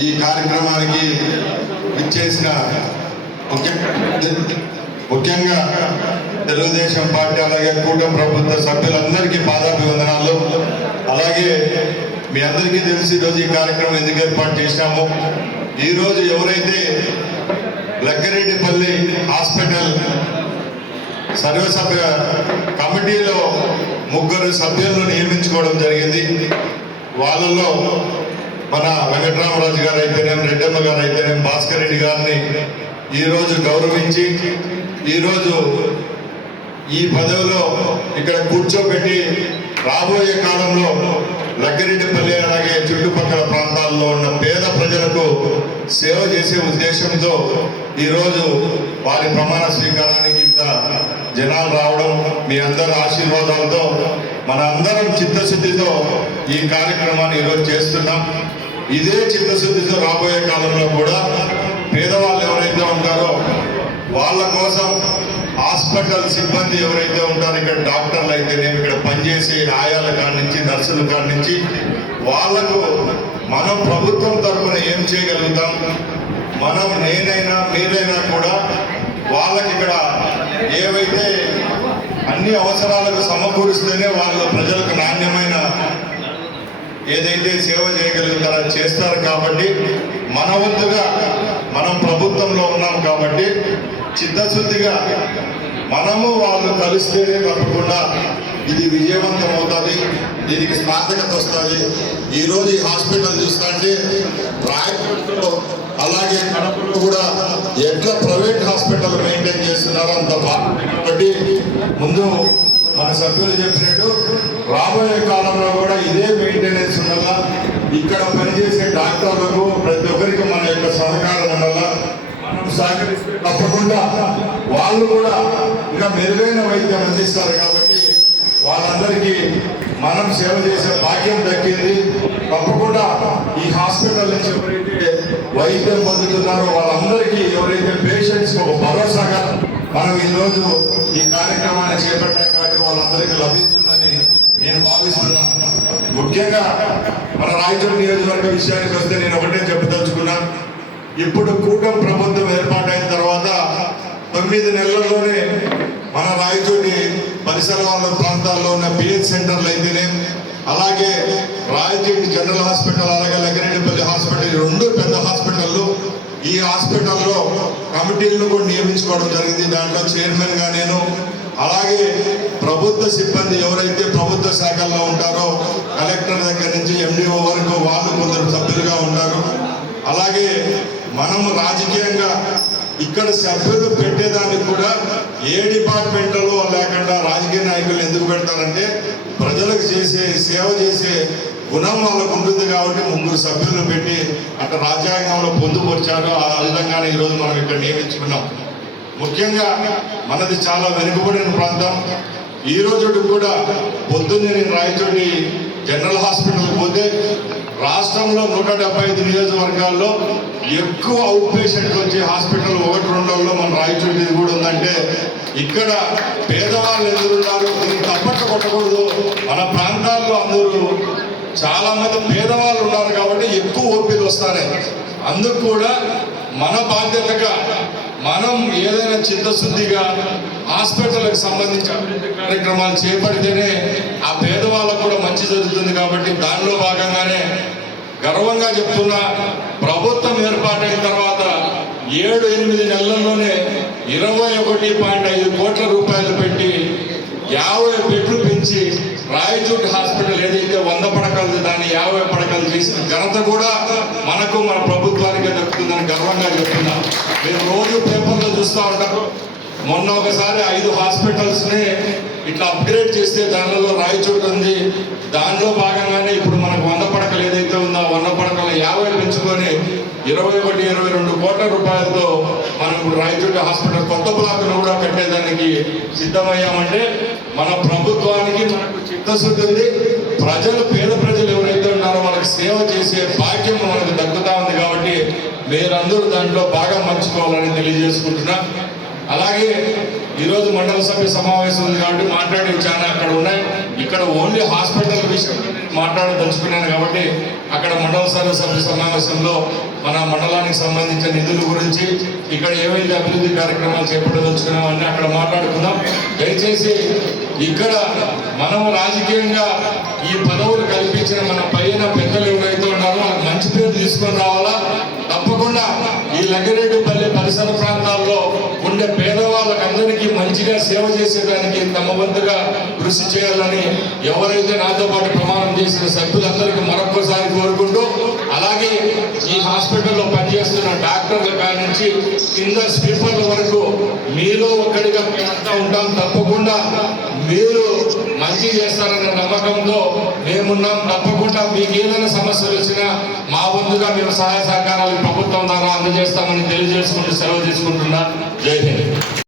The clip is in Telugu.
ఈ కార్యక్రమానికి ఇచ్చేసిన ముఖ్య ముఖ్యంగా తెలుగుదేశం పార్టీ అలాగే కూటమి ప్రభుత్వ సభ్యులందరికీ పాదాభివందనాలు. అలాగే మీ అందరికీ తెలిసి ఈరోజు ఈ కార్యక్రమం ఎందుకు ఏర్పాటు చేసినాము ఈరోజు ఎవరైతే లక్కిరెడ్డిపల్లి హాస్పిటల్ సర్వసభ్య కమిటీలో ముగ్గురు సభ్యులను నియమించుకోవడం జరిగింది. వాళ్ళలో మన వెంకటరామరాజు గారు అయితేనేం రెడ్డమ్మ గారు అయితేనేం భాస్కర్ రెడ్డి గారిని ఈరోజు గౌరవించి ఈరోజు ఈ పదవిలో ఇక్కడ కూర్చోబెట్టి రాబోయే కాలంలో లగ్గిరెడ్డిపల్లి అలాగే చుట్టుపక్కల ప్రాంతాల్లో ఉన్న పేద ప్రజలకు సేవ చేసే ఉద్దేశంతో ఈరోజు వారి ప్రమాణ స్వీకారానికి ఇంత జనాలు రావడం మీ అందరి ఆశీర్వాదాలతో మన అందరం చిత్తశుద్ధితో ఈ కార్యక్రమాన్ని ఈరోజు చేస్తున్నాం. ఇదే చిత్తశుద్ధితో రాబోయే కాలంలో కూడా పేదవాళ్ళు ఎవరైతే ఉంటారో వాళ్ళ కోసం హాస్పిటల్ సిబ్బంది ఎవరైతే ఉంటారో ఇక్కడ డాక్టర్లు అయితేనేమి ఇక్కడ పనిచేసే ఆయాల కాడి నుంచి నర్సుల కాడి నుంచి వాళ్ళకు మనం ప్రభుత్వం తరఫున ఏం చేయగలుగుతాం? మనం నేనైనా మీరైనా కూడా వాళ్ళకి ఇక్కడ ఏవైతే అన్ని అవసరాలకు సమకూరుస్తేనే వాళ్ళ ప్రజలకు నాణ్యమైన ఏదైతే సేవ చేయగలుగుతారో చేస్తారు కాబట్టి మన వంతుగా మనం ప్రభుత్వంలో ఉన్నాం కాబట్టి చిత్తశుద్ధిగా మనము వాళ్ళు కలిస్తేనే తప్పకుండా ఇది విజయవంతం అవుతుంది దీనికి స్నాతకత వస్తుంది. ఈరోజు ఈ హాస్పిటల్ చూస్తుంటే రాయపూర్లో అలాగే కడపలో కూడా ఎట్లా ప్రైవేట్ హాస్పిటల్ మెయింటైన్ చేస్తున్నారో అంత బాగుంది. కాబట్టి ముందు మన సభ్యులు చెప్పినట్టు రాబోయే కాలంలో కూడా ఇదే మెయింటెనెన్స్ ఉండాలా ఇక్కడ పనిచేసే డాక్టర్లకు ప్రతి ఒక్కరికి మన యొక్క సహకారం ఉండాలా మనం సహకరిస్తే తప్పకుండా వాళ్ళు కూడా ఇంకా మెరుగైన వైద్యం అందిస్తారు కాబట్టి వాళ్ళందరికీ మనం సేవ చేసే భాగ్యం దక్కింది. తప్పకుండా ఈ హాస్పిటల్ నుంచి ఎవరైతే వైద్యం పొందుతున్నారో వాళ్ళందరికీ ఎవరైతే పేషెంట్స్ ఒక భరోసాగా మనం ఈరోజు ఈ కార్యక్రమాన్ని చేపట్టాం వాళ్ళందరికీ లభిస్తుందని నేను భావిస్తున్నా ముఖ్యంగా మన రాయచూరు నియోజకవర్గ విషయానికి వస్తే నేను ఒకటే చెప్పదలుచుకున్నా. ఇప్పుడు కూటమి ప్రభుత్వం ఏర్పాటైన తర్వాత తొమ్మిది నెలల్లోనే మన రాయచూరి పరిసర వాళ్ళ ప్రాంతాల్లో ఉన్న పిహెచ్ సెంటర్లు అయితేనే అలాగే రాయచూరి జనరల్ హాస్పిటల్ అలాగే లగ్గిరెడ్డిపల్లి హాస్పిటల్ రెండు పెద్ద హాస్పిటల్లో ఈ హాస్పిటల్లో కమిటీలను కూడా నియమించుకోవడం జరిగింది. దాంట్లో చైర్మన్గా నేను అలాగే ప్రభుత్వ సిబ్బంది ఎవరైతే ప్రభుత్వ శాఖల్లో ఉంటారో కలెక్టర్ దగ్గర నుంచి ఎండిఓ వరకు వాళ్ళు కొందరు సభ్యులుగా ఉంటారు. అలాగే మనము రాజకీయంగా ఇక్కడ సభ్యులు పెట్టేదానికి కూడా ఏ డిపార్ట్మెంట్లలో లేకుండా రాజకీయ నాయకులు ఎందుకు పెడతారంటే ప్రజలకు చేసే సేవ చేసే గుణం వాళ్ళకు ఉంటుంది కాబట్టి ముగ్గురు సభ్యులు పెట్టి అక్కడ రాజ్యాంగంలో పొందుపరిచారు. ఆ విధంగానే ఈరోజు మనం ఇక్కడ నియమించుకున్నాం. ముఖ్యంగా మనది చాలా వెనుకబడిన ప్రాంతం. ఈ రోజు కూడా పొద్దున్నే నేను రాయచోటి జనరల్ హాస్పిటల్కి పోతే రాష్ట్రంలో నూట డెబ్బై ఐదు నియోజకవర్గాల్లో ఎక్కువ అవుట్ పేషెంట్ వచ్చే హాస్పిటల్ ఒకటి రెండులో మన రాయచోటి కూడా ఉందంటే ఇక్కడ పేదవాళ్ళు ఎదురున్నారు దీన్ని తప్పట్టు కొట్టకూడదు. మన ప్రాంతాల్లో అందరూ చాలా మంది పేదవాళ్ళు ఉన్నారు కాబట్టి ఎక్కువ ఓపీలు వస్తాయి అందుకు కూడా మన బాధ్యతగా మనం ఏదైనా చిత్తశుద్ధిగా హాస్పిటల్కి సంబంధించి అభివృద్ధి కార్యక్రమాలు చేపడితేనే ఆ పేదవాళ్ళకు కూడా మంచి జరుగుతుంది కాబట్టి దానిలో భాగంగానే గర్వంగా చెప్తున్నా ప్రభుత్వం ఏర్పాటైన తర్వాత ఏడు ఎనిమిది నెలల్లోనే ఇరవై ఒకటి పాయింట్ ఐదు కోట్ల రూపాయలు పెట్టి యాభై బెడ్లు పెంచి రాయచూట్ హాస్పిటల్ ఏదైతే వంద పడకలు దాన్ని యాభై పడకలు చేసిన ఘనత కూడా మనకు మన ప్రభుత్వానికి దక్కుతుందని గర్వంగా చెప్తున్నాం. మీరు రోజు పేపర్లో చూస్తూ ఉంటారు మొన్న ఒకసారి ఐదు హాస్పిటల్స్ని ఇట్లా అప్గ్రేడ్ చేస్తే దానిలో రాయచోటు ఉంది. దానిలో భాగంగానే ఇప్పుడు మనకు వంద పడకలు ఏదైతే ఉందో ఆ వంద పడకలు యాభై పెంచుకొని ఇరవై ఒకటి ఇరవై రెండు కోట్ల రూపాయలతో మనం ఇప్పుడు రాయచోటి హాస్పిటల్ కొత్త బ్లాక్ను కూడా కట్టేదానికి సిద్ధమయ్యామంటే మన ప్రభుత్వానికి మనకు చిత్తశుద్ధి ఉంది. ప్రజలు పేద ప్రజలు ఎవరైతే ఉన్నారో వాళ్ళకి సేవ చేసే భాగ్యం మనకు దగ్గర మీరందరూ దాంట్లో బాగా మర్చిపోవాలని తెలియజేసుకుంటున్నా. అలాగే ఈరోజు మండల సభ్య సమావేశం ఉంది కాబట్టి మాట్లాడేవి చాలా అక్కడ ఉన్నాయి. ఇక్కడ ఓన్లీ హాస్పిటల్ విషయం మాట్లాడదలుచుకున్నాను కాబట్టి అక్కడ మండల సభ్య సభ్య సమావేశంలో మన మండలానికి సంబంధించిన నిధుల గురించి ఇక్కడ ఏవైతే అభివృద్ధి కార్యక్రమాలు చేపట్టదలుచుకున్నామని అక్కడ మాట్లాడుకుందాం. దయచేసి ఇక్కడ మనం రాజకీయంగా ఈ పదవులు కల్పించిన మన పైన పెద్దలు ఎవరైతే ఉన్నారో మంచి పేరు తీసుకొని రావాలి. లగ్గిరెడ్డిపల్లి పరిసర ప్రాంతాల్లో ఉండే పేదవాళ్ళకందరికీ మంచిగా సేవ చేసేదానికి తమ వంతుగా కృషి చేయాలని ఎవరైతే నాతో పాటు ప్రమాణం చేసిన సభ్యులందరికీ మరొకసారి కోరుకుంటూ అలాగే ఈ హాస్పిటల్లో పనిచేస్తున్న డాక్టర్ల కాడి నుంచి కింద స్వీపర్ల వరకు మీలో ఒక్కడిగా ఉంటాం తప్పకుండా. మీరు మంచి చేస్తారనే నమ్మకంతో మేమున్నాం. తప్పకుండా మీకు ఏదైనా సమస్యలు వచ్చినా మా ముందుగా మేము సహాయ సహకారాలు ప్రభుత్వం ద్వారా అందజేస్తామని తెలియజేసుకుంటూ సెలవు తీసుకుంటున్నా. జై హింద్.